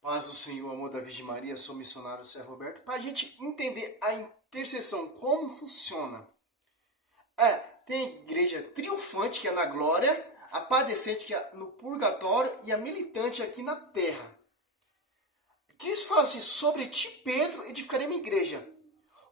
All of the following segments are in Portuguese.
Paz do Senhor, amor da Virgem Maria, sou missionário Sérgio Roberto. Para a gente entender a intercessão, como funciona. Tem a igreja triunfante, que é na glória, a padecente, que é no purgatório, e a militante aqui na terra. Cristo fala assim, sobre ti, Pedro, edificarei minha igreja.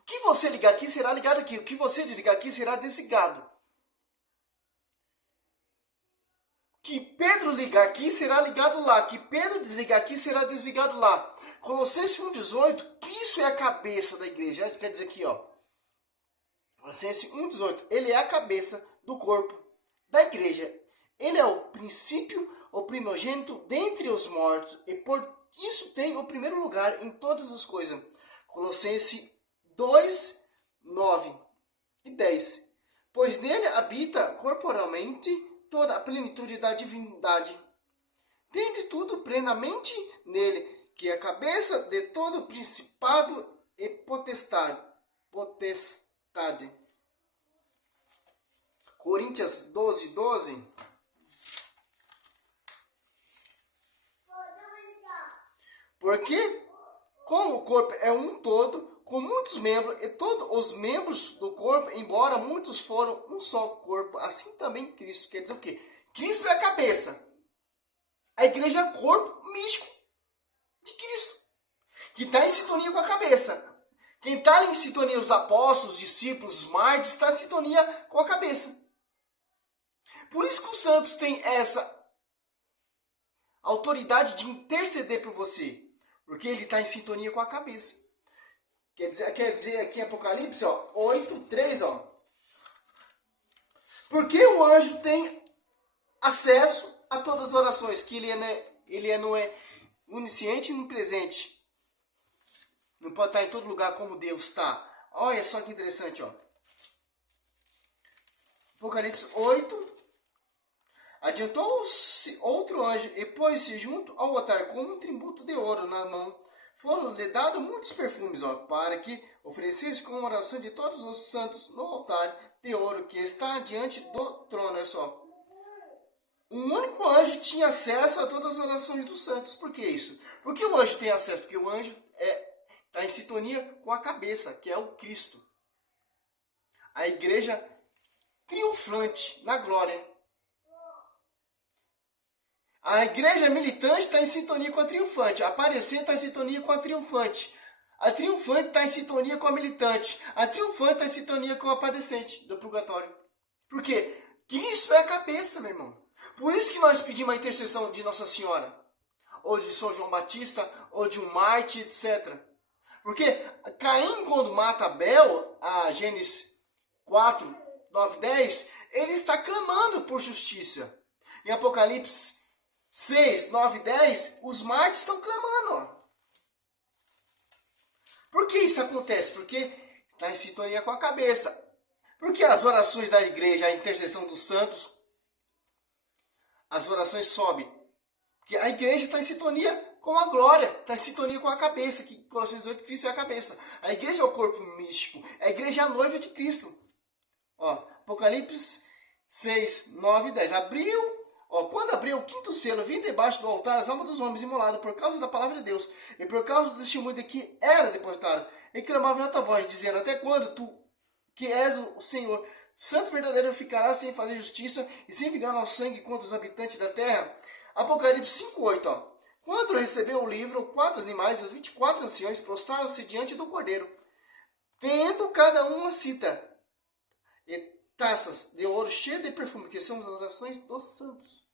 O que você ligar aqui será ligado aqui, o que você desligar aqui será desligado. Que Pedro ligar aqui será ligado lá. Que Pedro desligar aqui será desligado lá. Colossenses 1,18, Cristo é a cabeça da igreja. Quer dizer aqui, ó. Colossenses 1,18, ele é a cabeça do corpo da igreja. Ele é o princípio, o primogênito dentre os mortos. E por isso tem o primeiro lugar em todas as coisas. Colossenses 2, 9 e 10. Pois nele habita corporalmente toda a plenitude da divindade. Tendes tudo plenamente nele, que é a cabeça de todo principado e potestade. Coríntios 12, 12. Porque, como o corpo é um todo, com muitos membros, e todos os membros do corpo, embora muitos foram um só corpo, assim também Cristo. Quer dizer o quê? Cristo é a cabeça. A igreja é o corpo místico de Cristo, que está em sintonia com a cabeça. Quem está em sintonia, os apóstolos, os discípulos, os mártires, está em sintonia com a cabeça. Por isso que os santos têm essa autoridade de interceder por você, porque ele está em sintonia com a cabeça. Quer dizer aqui em Apocalipse, ó, 8, 3, ó. Porque o anjo tem acesso a todas as orações, que ele não é onisciente e onipresente. Não pode estar em todo lugar como Deus está. Olha só que interessante, ó. Apocalipse 8. Adiantou-se outro anjo e pôs-se junto ao altar com um tributo de ouro na mão. Foram-lhe dados muitos perfumes, ó, para que oferecesse com oração de todos os santos no altar de ouro que está diante do trono. Olha só. Um único anjo tinha acesso a todas as orações dos santos. Por que isso? Por que o anjo tem acesso? Porque o anjo está em sintonia com a cabeça, que é o Cristo. A igreja triunfante na glória. A igreja militante está em sintonia com a triunfante. A aparecente está em sintonia com a triunfante. A triunfante está em sintonia com a militante. A triunfante está em sintonia com a padecente do purgatório. Por quê? Cristo é a cabeça, meu irmão. Por isso que nós pedimos a intercessão de Nossa Senhora. Ou de São João Batista, ou de um Marte, etc. Porque Caim, quando mata Abel, a Gênesis 4, 9, 10, ele está clamando por justiça. Em Apocalipse 6, 9 e 10, os mártires estão clamando. Ó. Por que isso acontece? Porque está em sintonia com a cabeça. Porque as orações da igreja, a intercessão dos santos, as orações sobem. Porque a igreja está em sintonia com a glória, está em sintonia com a cabeça, que Colossenses 8, Cristo é a cabeça. A igreja é o corpo místico, a igreja é a noiva de Cristo. Ó, Apocalipse 6, 9 e 10. Quando abriu o quinto selo, vi debaixo do altar as almas dos homens imoladas por causa da palavra de Deus e por causa do testemunho de que era depositado. E clamavam em alta voz, dizendo, até quando tu, que és o Senhor, santo verdadeiro, ficarás sem fazer justiça e sem vingar ao sangue contra os habitantes da terra? Apocalipse 5, 8. Ó. Quando recebeu o livro, 4 animais e os 24 anciões prostraram-se diante do cordeiro, tendo cada um uma cita e taças de ouro cheias de perfume, que são as orações dos santos.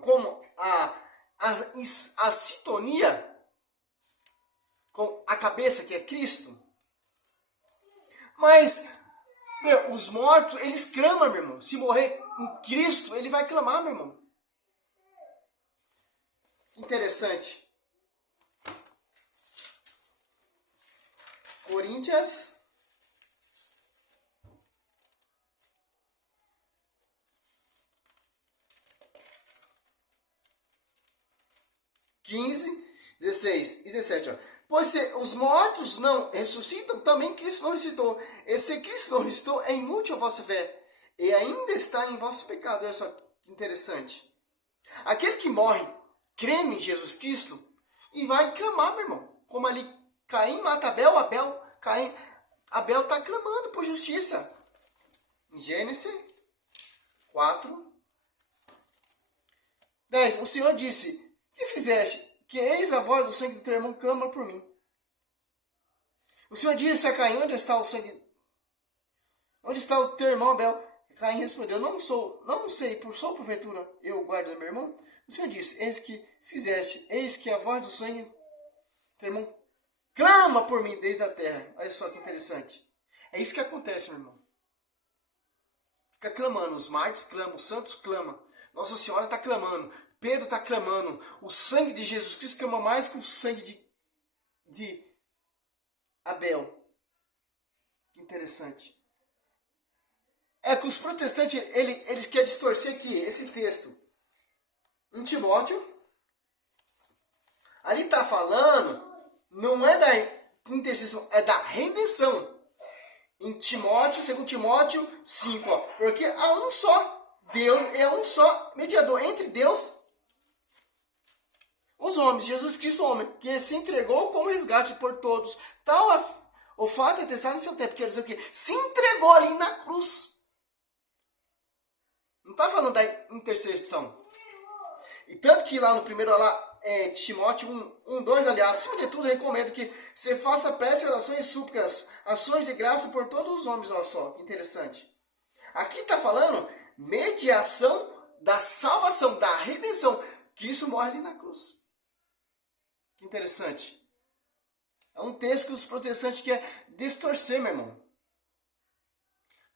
Como a sintonia com a cabeça, que é Cristo. Mas, os mortos, eles clamam, meu irmão. Se morrer em Cristo, ele vai clamar, meu irmão. Interessante. Coríntios 15, 16 e 17. Ó. Pois se os mortos não ressuscitam, também Cristo não ressuscitou. E se Cristo não ressuscitou, é inútil a vossa fé. E ainda está em vosso pecado. Olha só que interessante. Aquele que morre creme em Jesus Cristo e vai clamar, meu irmão. Como ali Caim mata Abel está clamando por justiça. Em Gênesis 4, 10. O Senhor disse: que fizeste? Que eis a voz do sangue do teu irmão clama por mim. O Senhor disse a Caim: onde está o sangue? Onde está o teu irmão Abel? Caim respondeu: não sei, sou porventura eu o guarda do meu irmão? O Senhor disse: eis que fizeste, eis que a voz do sangue do teu irmão clama por mim desde a terra. Olha só que interessante. É isso que acontece, meu irmão. Fica clamando, os mártires clamam, os santos clamam, Nossa Senhora está clamando, Pedro está clamando, o sangue de Jesus Cristo clama mais que o sangue de Abel. Que interessante. É que os protestantes, eles querem distorcer aqui esse texto. Em Timóteo, ali está falando, não é da intercessão, é da redenção. Em Timóteo, 2 Timóteo 5, ó, porque há um só Deus, é um só mediador entre Deus os homens, Jesus Cristo homem, que se entregou como resgate por todos. Tal o fato é testado no seu tempo, quer dizer o quê? Se entregou ali na cruz. Não está falando da intercessão. E tanto que lá no primeiro, Timóteo 1:2, aliás, acima de tudo, recomendo que você faça prece, orações e súplicas, ações de graça por todos os homens. Olha só, que interessante. Aqui está falando mediação da salvação, da redenção. Cristo morre ali na cruz. Que interessante. É um texto que os protestantes querem distorcer, meu irmão.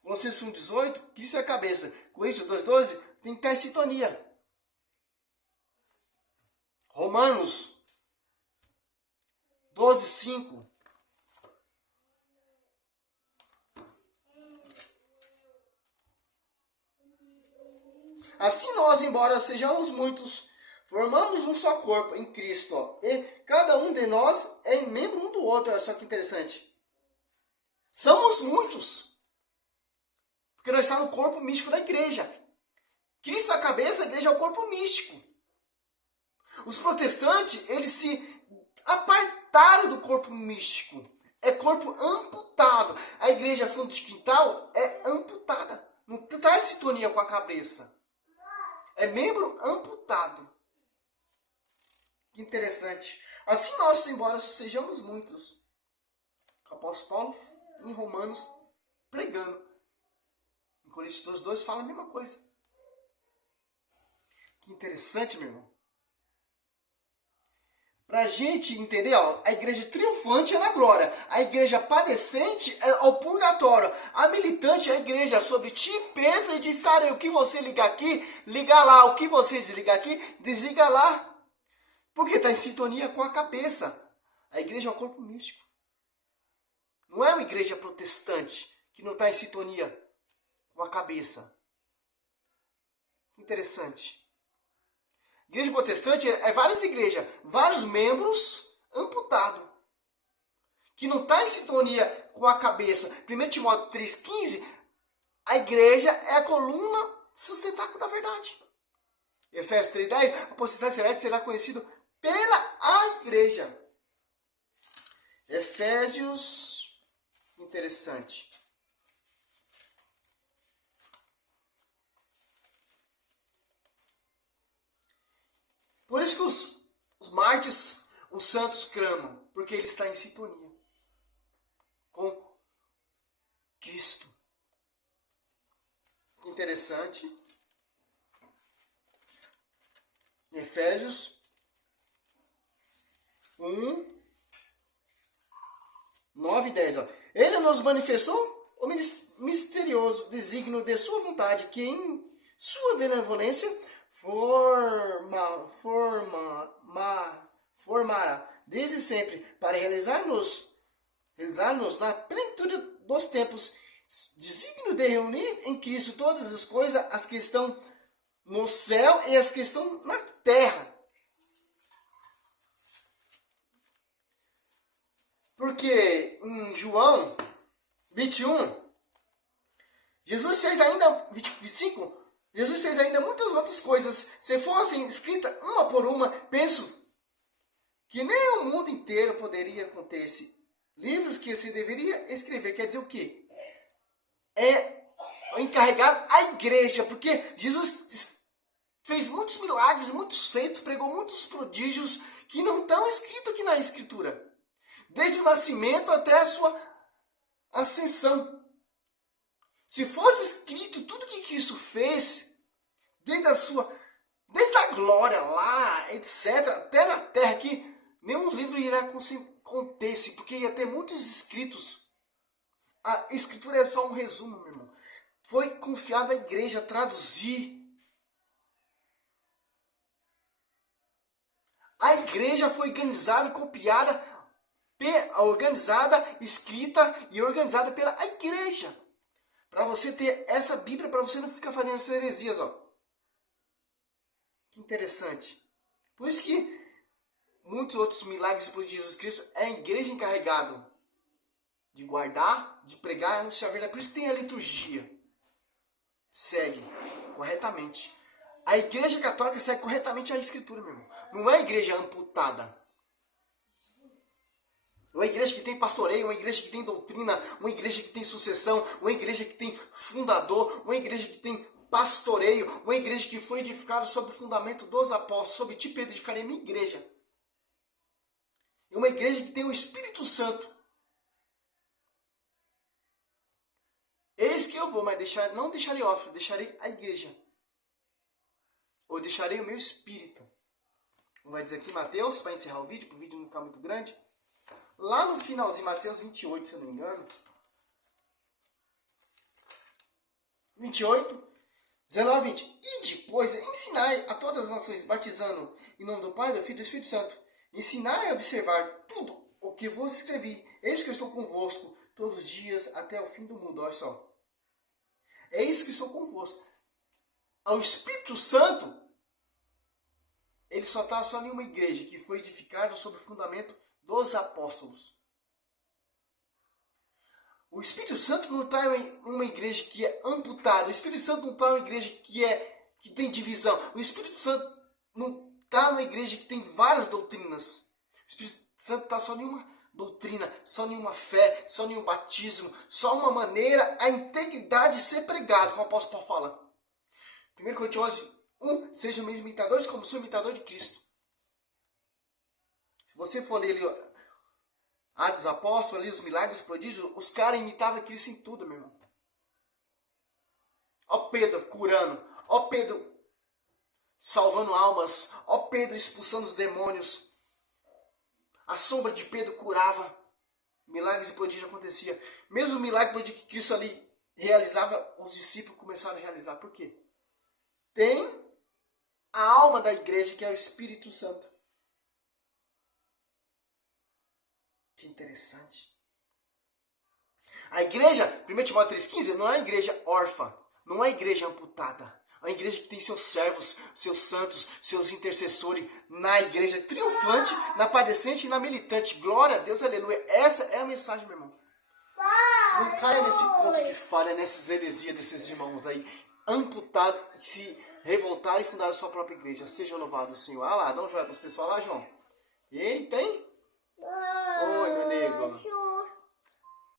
Colossenses 1:18, Cristo é a cabeça. Coríntios 2:12, tem que estar em sintonia. Romanos 12:5. Assim nós, embora sejamos muitos, formamos um só corpo em Cristo. Ó, e cada um de nós é membro um do outro. Olha só que interessante. Somos muitos. Porque nós estamos no corpo místico da igreja. Cristo é a cabeça, a igreja é o corpo místico. Os protestantes, eles se apartaram do corpo místico. É corpo amputado. A igreja fundo de quintal é amputada. Não está em sintonia com a cabeça. É membro amputado. Que interessante. Assim nós, embora sejamos muitos. O apóstolo Paulo, em Romanos, pregando. Em Coríntios 2 fala a mesma coisa. Que interessante, meu irmão. Para a gente entender, ó, a igreja triunfante é na glória, a igreja padecente é ao purgatório, a militante é a igreja sobre ti, Pedro, e diz, cara, o que você ligar aqui, liga lá, o que você desligar aqui, desliga lá, porque está em sintonia com a cabeça. A igreja é o corpo místico. Não é uma igreja protestante que não está em sintonia com a cabeça. Interessante. Igreja protestante é várias igrejas, vários membros amputados, que não está em sintonia com a cabeça. 1 Timóteo 3,15, a igreja é a coluna sustentáculo da verdade. Efésios 3,10, a potestade celeste será conhecido pela igreja. Efésios, interessante. Por isso que os mártires, os santos clamam, porque ele está em sintonia com Cristo. Interessante. Efésios 1, 9 e 10. Ó. Ele nos manifestou o misterioso desígnio de sua vontade, que em sua benevolência formará desde sempre para realizar-nos na plenitude dos tempos, desígnio de reunir em Cristo todas as coisas, as que estão no céu e as que estão na terra. Porque em João 21, Jesus fez ainda, 25, Jesus fez ainda muitas outras coisas. Se fossem escritas uma por uma, penso que nem o mundo inteiro poderia conter-se. Livros que se deveria escrever. Quer dizer o quê? É encarregado à igreja, porque Jesus fez muitos milagres, muitos feitos, pregou muitos prodígios que não estão escritos aqui na Escritura. Desde o nascimento até a sua ascensão. Se fosse escrito tudo que Cristo fez, desde a glória lá, etc., até na terra aqui, nenhum livro irá conter-se, porque ia ter muitos escritos. A Escritura é só um resumo, meu irmão. Foi confiado à igreja traduzir. A igreja foi organizada, copiada, escrita e organizada pela igreja. Para você ter essa Bíblia, para você não ficar fazendo essas heresias, ó. Que interessante. Por isso que muitos outros milagres por Jesus Cristo é a igreja encarregada de guardar, de pregar e anunciar a verdade. Por isso que tem a liturgia. Segue corretamente. A igreja católica segue corretamente a Escritura, meu irmão. Não é a igreja amputada. Uma igreja que tem pastoreio, uma igreja que tem doutrina, uma igreja que tem sucessão, uma igreja que tem fundador, uma igreja que tem pastoreio, uma igreja que foi edificada sobre o fundamento dos apóstolos, sobre ti, Pedro, edificarei minha igreja. E uma igreja que tem o Espírito Santo. Eis que eu vou, mas não deixarei órfão, deixarei a igreja. Ou deixarei o meu Espírito. Vai dizer aqui Mateus, para encerrar o vídeo, para o vídeo não ficar muito grande. Lá no finalzinho, Mateus 28, se eu não me engano. 28, 19, 20. E depois ensinai a todas as nações, batizando em nome do Pai, do Filho e do Espírito Santo. Ensinai a observar tudo o que vos escrevi. Eis que eu estou convosco todos os dias até o fim do mundo. Olha só. É isso que estou convosco. O Espírito Santo, ele só está só em uma igreja que foi edificada sobre o fundamento dos apóstolos. O Espírito Santo não está em uma igreja que é amputada. O Espírito Santo não está em uma igreja que tem divisão. O Espírito Santo não está numa igreja que tem várias doutrinas. O Espírito Santo está só em uma doutrina, só em uma fé, só em um batismo, só uma maneira, a integridade de ser pregado, como o apóstolo Paulo fala. 1 Coríntios 1, sejam meus imitadores como sou imitador de Cristo. Se você for ler ali Atos dos Apóstolos, ali os milagres, os prodígios, os caras imitavam Cristo em tudo, meu irmão. Ó Pedro curando, ó Pedro salvando almas, ó Pedro expulsando os demônios. A sombra de Pedro curava, milagres e prodígios acontecia. Mesmo o milagre e prodígio que Cristo ali realizava, os discípulos começaram a realizar. Por quê? Tem a alma da igreja, que é o Espírito Santo. Que interessante. A igreja, 1 Timóteo 3,15, não é uma igreja órfã, não é uma igreja amputada. É uma igreja que tem seus servos, seus santos, seus intercessores na igreja triunfante, na padecente e na militante. Glória a Deus, aleluia. Essa é a mensagem, meu irmão. Não caia nesse conto de falha, nessas heresias desses irmãos aí, amputados, que se revoltaram e fundaram sua própria igreja. Seja louvado o Senhor. Ah lá, dá um joia para os pessoal lá, João. E aí, tem? Oi, meu nego.